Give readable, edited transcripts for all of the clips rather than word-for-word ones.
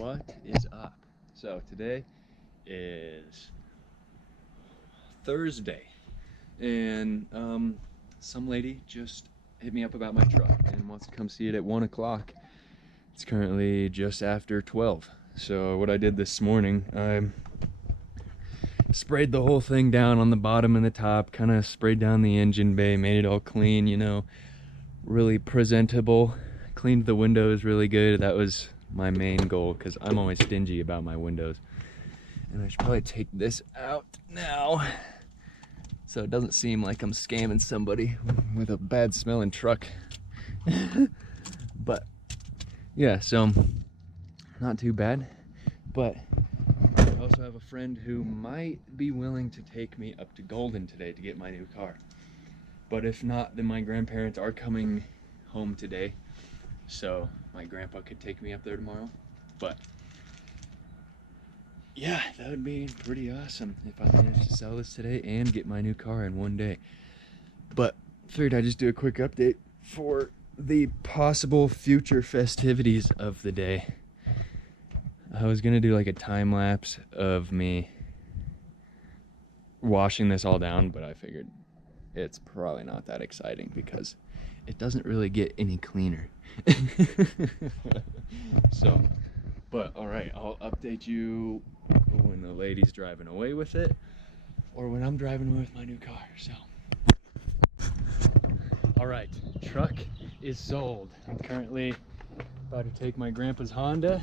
what is up? So today is Thursday, and some lady just hit me up about my truck and wants to come see it at 1 o'clock. It's currently just after 12. So what I did this morning, I sprayed the whole thing down on the bottom and the top, kind of sprayed down the engine bay, made it all clean, you know, really presentable. Cleaned the windows really good. That was my main goal because I'm always stingy about my windows. And I should probably take this out now so it doesn't seem like I'm scamming somebody with a bad smelling truck. But yeah, so not too bad. But I also have a friend who might be willing to take me up to Golden today to get my new car. But if not, then my grandparents are coming home today, so my grandpa could take me up there tomorrow. But yeah, that would be pretty awesome if I managed to sell this today and get my new car in one day. But figured I'd just do a quick update for the possible future festivities of the day. I was gonna do like a time lapse of me washing this all down, but I figured it's probably not that exciting because it doesn't really get any cleaner. So, but all right, I'll update you when the lady's driving away with it or when I'm driving away with my new car. So, all right, truck is sold. I'm currently about to take my grandpa's Honda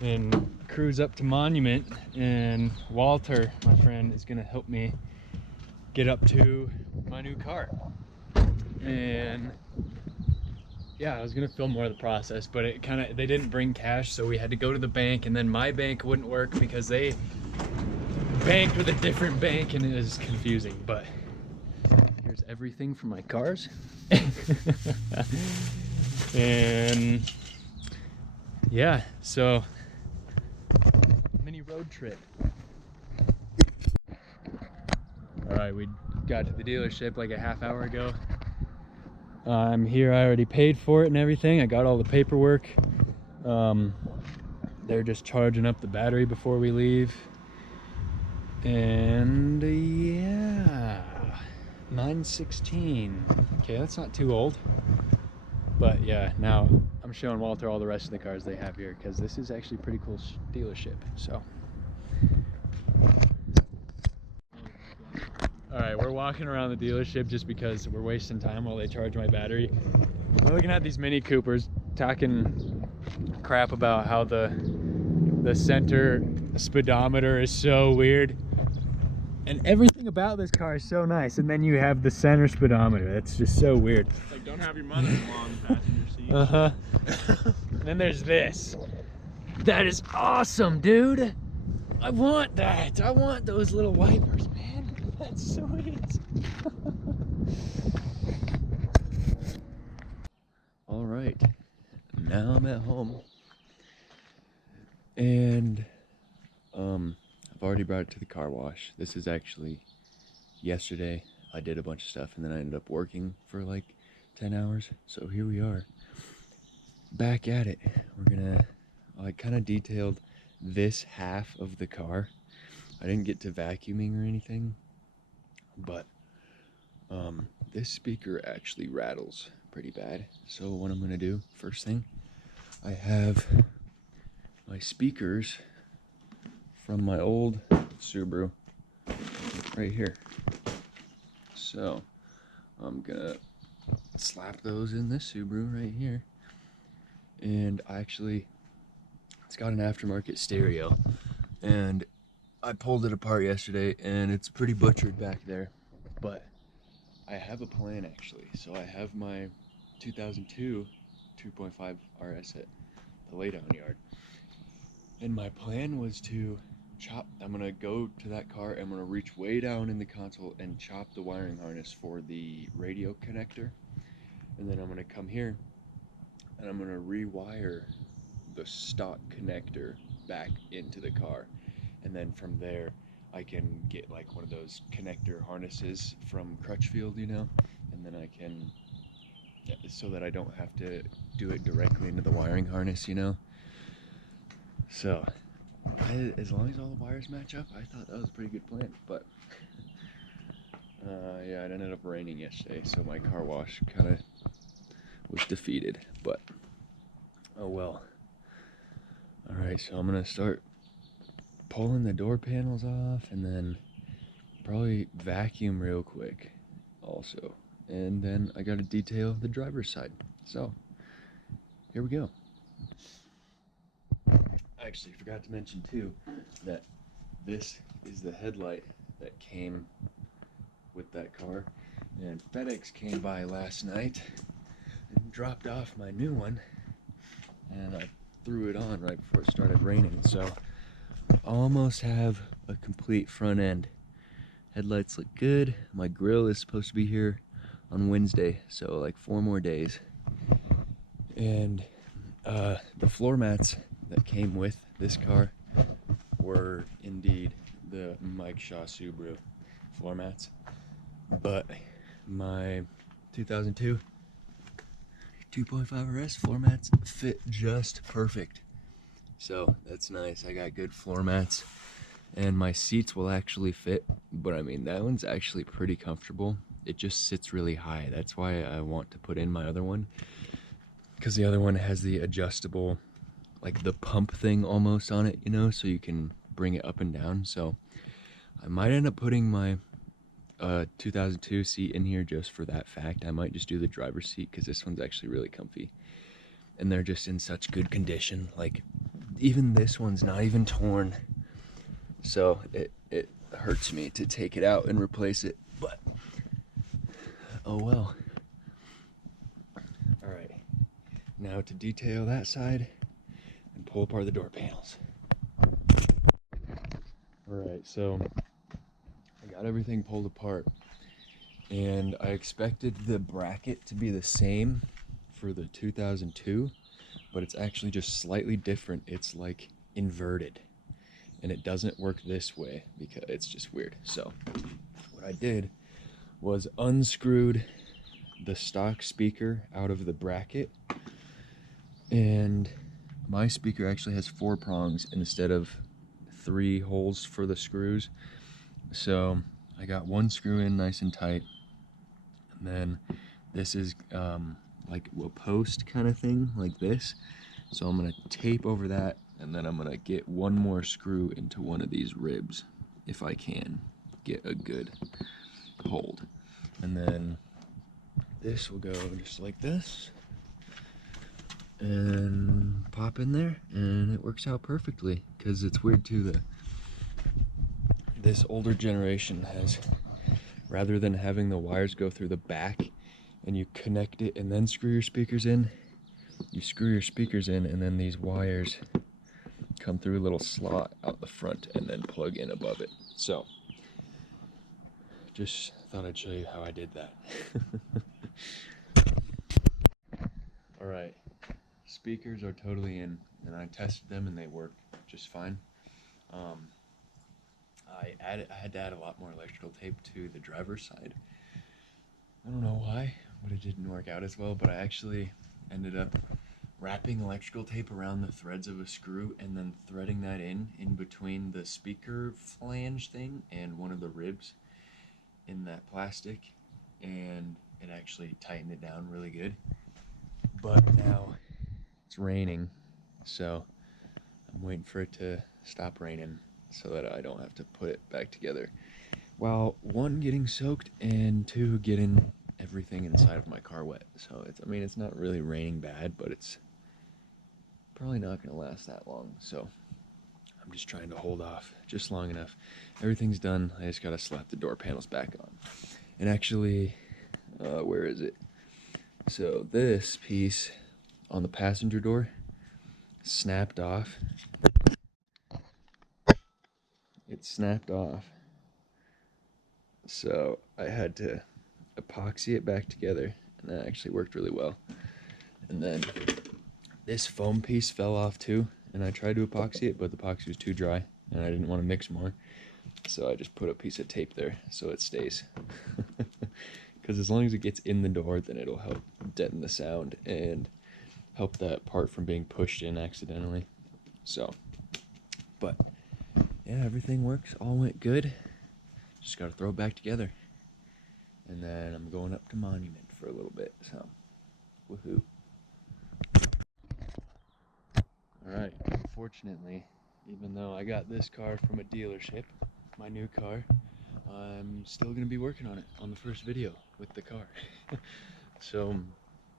and cruise up to Monument, and Walter, my friend, is gonna help me get up to my new car. And yeah, I was gonna film more of the process, but they didn't bring cash, so we had to go to the bank, and then my bank wouldn't work because they banked with a different bank, and it was confusing. But here's everything for my cars. And yeah, so mini road trip. All right, we got to the dealership like a half hour ago. I'm here, I already paid for it and everything. I got all the paperwork. They're just charging up the battery before we leave. And yeah, 916. Okay, that's not too old. But yeah, now I'm showing Walter all the rest of the cars they have here because this is actually a pretty cool dealership. So. All right, we're walking around the dealership just because we're wasting time while they charge my battery. We're looking at these Mini Coopers, talking crap about how the center speedometer is so weird. And everything about this car is so nice, and then you have the center speedometer. That's just so weird. Like, don't have your mother-in-law on the passenger seat. Uh-huh. And then there's this. That is awesome, dude. I want that. I want those little wipers, man. That's sweet. All right, now I'm at home, and I've already brought it to the car wash. This is actually yesterday. I did a bunch of stuff, and then I ended up working for like 10 hours. So here we are, back at it. I kind of detailed this half of the car. I didn't get to vacuuming or anything, but this speaker actually rattles pretty bad. So what I'm gonna do, first thing, I have my speakers from my old Subaru right here. So I'm gonna slap those in this Subaru right here. And it's got an aftermarket stereo, and I pulled it apart yesterday and it's pretty butchered back there, but I have a plan actually. So I have my 2002 2.5 RS at the laydown yard, and my plan was to I'm gonna go to that car, I'm gonna reach way down in the console and chop the wiring harness for the radio connector, and then I'm gonna come here and I'm gonna rewire the stock connector back into the car, and then from there I can get like one of those connector harnesses from Crutchfield, you know, and then I can, so that I don't have to do it directly into the wiring harness, you know. So, as long as all the wires match up, I thought that was a pretty good plan. But yeah, it ended up raining yesterday, so my car wash kind of was defeated. But oh well. All right, so I'm gonna start pulling the door panels off, and then probably vacuum real quick, also. And then I gotta detail the driver's side. So here we go. I actually forgot to mention too that this is the headlight that came with that car, and FedEx came by last night and dropped off my new one, and I threw it on right before it started raining. So almost have a complete front end. Headlights look good. My grill is supposed to be here on Wednesday, so like 4 more days. And the floor mats that came with this car were indeed the Mike Shaw Subaru floor mats, but my 2002 2.5 RS floor mats fit just perfect. So that's nice. I got good floor mats, and my seats will actually fit, but I mean, that one's actually pretty comfortable. It just sits really high. That's why I want to put in my other one, because the other one has the adjustable, like the pump thing almost on it, you know, so you can bring it up and down. So I might end up putting my 2002 seat in here just for that fact. I might just do the driver's seat because this one's actually really comfy, and they're just in such good condition. Like, even this one's not even torn, so it hurts me to take it out and replace it, but oh well. All right, now to detail that side and pull apart the door panels. All right, so I got everything pulled apart, and I expected the bracket to be the same for the 2002, but it's actually just slightly different. It's like inverted, and it doesn't work this way because it's just weird. So what I did was unscrewed the stock speaker out of the bracket, and my speaker actually has 4 prongs instead of 3 holes for the screws. So I got one screw in nice and tight, and then this is like a post kind of thing, like this. So I'm gonna tape over that, and then I'm gonna get one more screw into one of these ribs if I can get a good hold. And then this will go just like this and pop in there, and it works out perfectly. Because it's weird too, this older generation has, rather than having the wires go through the back and you connect it and then screw your speakers in, you screw your speakers in, and then these wires come through a little slot out the front and then plug in above it. So just thought I'd show you how I did that. All right, speakers are totally in, and I tested them and they work just fine. I had to add a lot more electrical tape to the driver's side. I don't know why, but it didn't work out as well. But I actually ended up wrapping electrical tape around the threads of a screw and then threading that in between the speaker flange thing and one of the ribs in that plastic, and it actually tightened it down really good. But now it's raining, so I'm waiting for it to stop raining so that I don't have to put it back together while 1, getting soaked, and 2, getting everything inside of my car wet. So it's, I mean, it's not really raining bad, but it's probably not going to last that long. So I'm just trying to hold off just long enough. Everything's done. I just got to slap the door panels back on. And actually, where is it? So this piece on the passenger door snapped off. It snapped off. So I had to epoxy it back together, and that actually worked really well. And then this foam piece fell off too, and I tried to epoxy it, but the epoxy was too dry, and I didn't want to mix more. So I just put a piece of tape there so it stays. Because as long as it gets in the door, then it'll help deaden the sound and help that part from being pushed in accidentally. So But yeah, everything works. All went good. Just got to throw it back together. And then I'm going up to Monument for a little bit. So, woohoo. Alright, unfortunately, even though I got this car from a dealership, my new car, I'm still going to be working on it on the first video with the car. So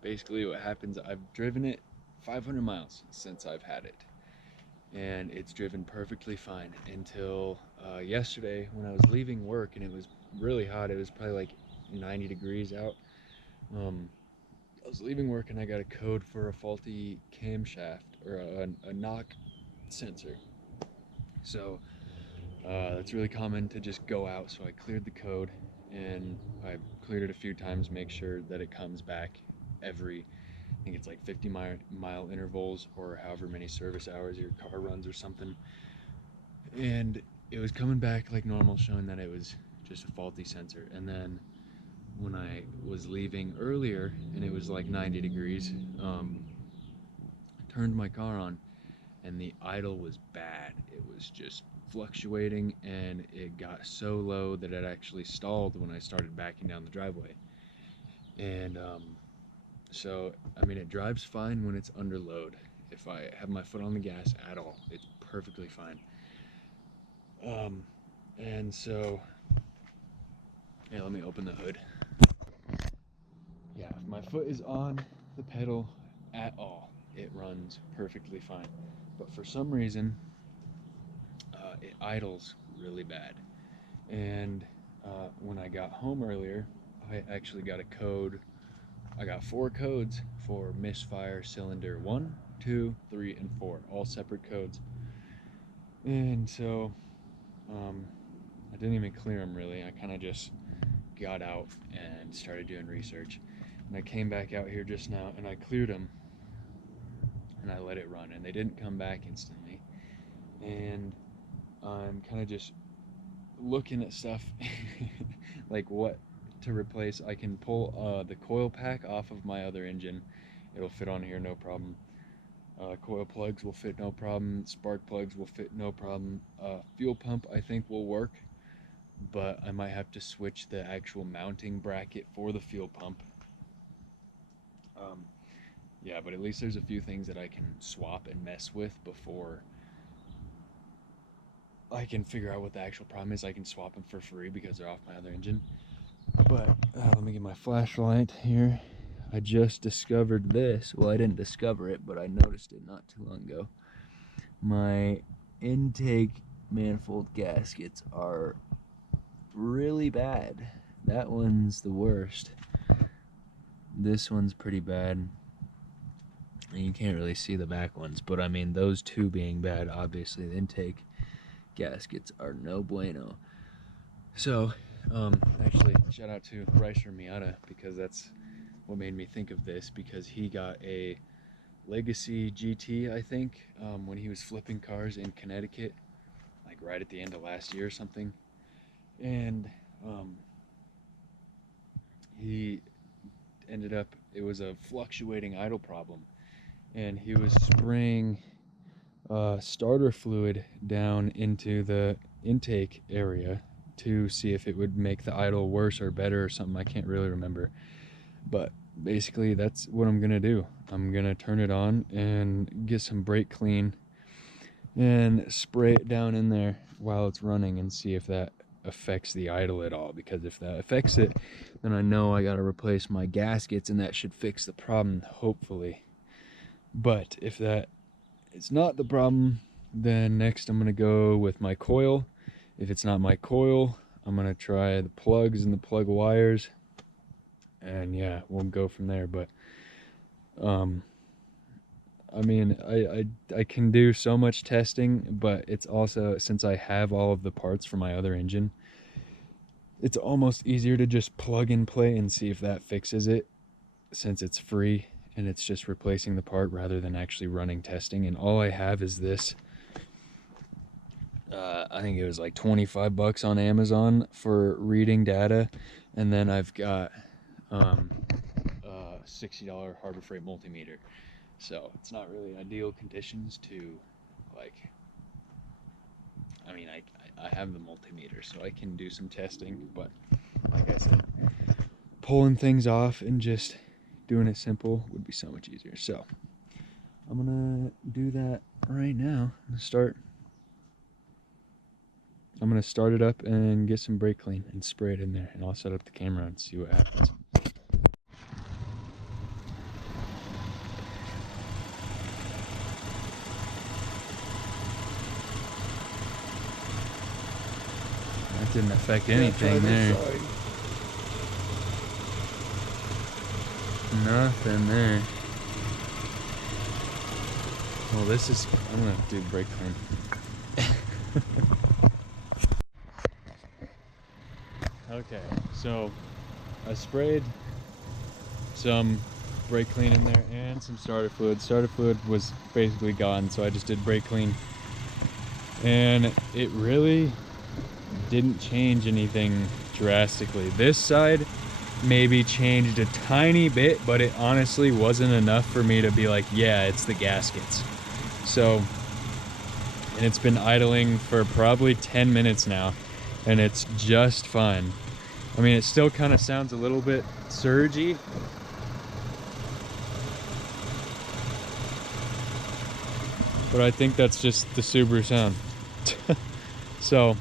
basically what happens, I've driven it 500 miles since I've had it, and it's driven perfectly fine until yesterday when I was leaving work and it was really hot. It was probably like 90 degrees out. I was leaving work and I got a code for a faulty camshaft or a knock sensor. So that's really common to just go out. So I cleared the code and I cleared it a few times, make sure that it comes back every, I think it's like 50-mile intervals or however many service hours your car runs or something. And it was coming back like normal, showing that it was just a faulty sensor. And then when I was leaving earlier and it was like 90 degrees, turned my car on and the idle was bad. It was just fluctuating and it got so low that it actually stalled when I started backing down the driveway. And so, I mean, it drives fine when it's under load. If I have my foot on the gas at all, it's perfectly fine. And so, yeah, let me open the hood. Yeah, if my foot is on the pedal at all, it runs perfectly fine. But for some reason, it idles really bad. And when I got home earlier, I actually got a code. I got 4 codes for misfire cylinder 1, 2, 3, and 4, all separate codes. And so I didn't even clear them really. I kind of just got out and started doing research. And I came back out here just now and I cleared them and I let it run, and they didn't come back instantly. And I'm kind of just looking at stuff like what to replace. I can pull the coil pack off of my other engine. It'll fit on here, no problem. Coil plugs will fit, no problem. Spark plugs will fit, no problem. Fuel pump I think will work, but I might have to switch the actual mounting bracket for the fuel pump. Yeah, but at least there's a few things that I can swap and mess with before I can figure out what the actual problem is. I can swap them for free because they're off my other engine. But let me get my flashlight here. I just discovered this. Well, I didn't discover it, but I noticed it not too long ago. My intake manifold gaskets are really bad. That one's the worst. This one's pretty bad. And you can't really see the back ones, but I mean, those two being bad, obviously the intake gaskets are no bueno. So, actually, shout out to Ricer Miata, because that's what made me think of this, because he got a Legacy GT, I think, when he was flipping cars in Connecticut, like right at the end of last year or something. And he ended up, it was a fluctuating idle problem, and he was spraying starter fluid down into the intake area to see if it would make the idle worse or better or something. I can't really remember, but basically that's what I'm gonna do. I'm gonna turn it on and get some brake clean and spray it down in there while it's running and see if that affects the idle at all, because if that affects it, then I know I gotta replace my gaskets and that should fix the problem, hopefully. But if that is not the problem, then next I'm gonna go with my coil. If it's not my coil, I'm gonna try the plugs and the plug wires, and yeah, we'll go from there. But I mean, I can do so much testing, but it's also, since I have all of the parts for my other engine, it's almost easier to just plug and play and see if that fixes it, since it's free and it's just replacing the part rather than actually running testing. And all I have is this. I think it was like 25 bucks on Amazon for reading data, and then I've got $60 Harbor Freight multimeter. So it's not really ideal conditions to like I mean, I have the multimeter, so I can do some testing, but like I said, pulling things off and just doing it simple would be so much easier. So I'm gonna do that right now. I'm gonna start it up and get some brake clean and spray it in there, and I'll set up the camera and see what happens. That didn't affect anything there. Nothing there. Well, I'm gonna do brake clean. Okay, so I sprayed some brake clean in there and some starter fluid. Starter fluid was basically gone, so I just did brake clean. And it really didn't change anything drastically. This side maybe changed a tiny bit, but it honestly wasn't enough for me to be like, yeah, it's the gaskets. So, and it's been idling for probably 10 minutes now, and it's just fine. I mean, it still kind of sounds a little bit surgy. But I think that's just the Subaru sound. So,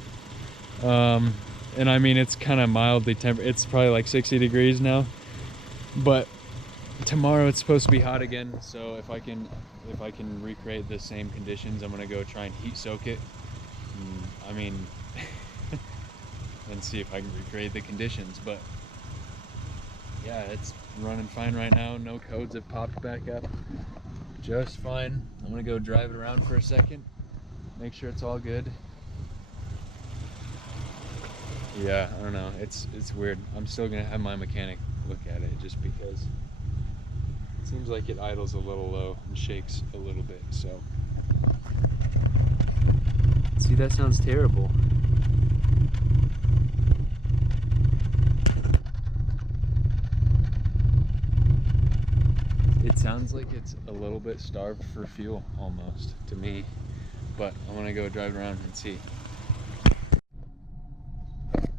and I mean, it's kind of mildly tempered. It's probably like 60 degrees now, but tomorrow it's supposed to be hot again. So if I can recreate the same conditions, I'm gonna go try and heat soak it. I mean, and see if I can recreate the conditions. But yeah, it's running fine right now. No codes have popped back up. Just fine. I'm gonna go drive it around for a second, make sure it's all good. Yeah, I don't know. It's weird. I'm still gonna have my mechanic look at it just because it seems like it idles a little low and shakes a little bit. So, see, that sounds terrible. It sounds like it's a little bit starved for fuel almost to me, but I'm gonna go drive around and see.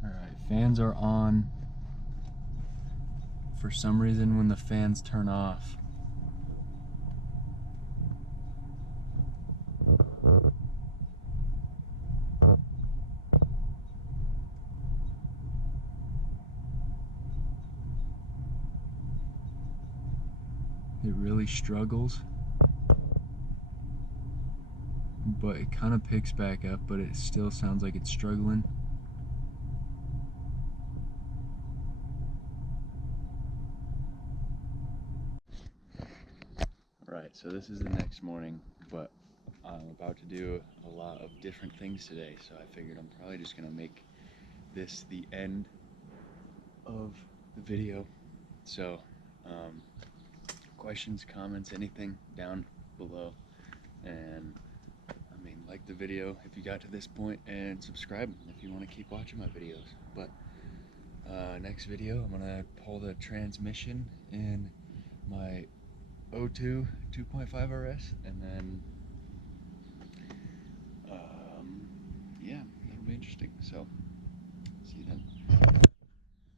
Alright, fans are on. For some reason, when the fans turn off, it really struggles. But it kind of picks back up, but it still sounds like it's struggling. Right, so this is the next morning, but I'm about to do a lot of different things today, so I figured I'm probably just gonna make this the end of the video. So, questions, comments, anything down below, and I mean, like the video if you got to this point, and subscribe if you want to keep watching my videos. But next video, I'm gonna pull the transmission in my 02 2.5 RS, and then yeah, that'll be interesting. So, see you then.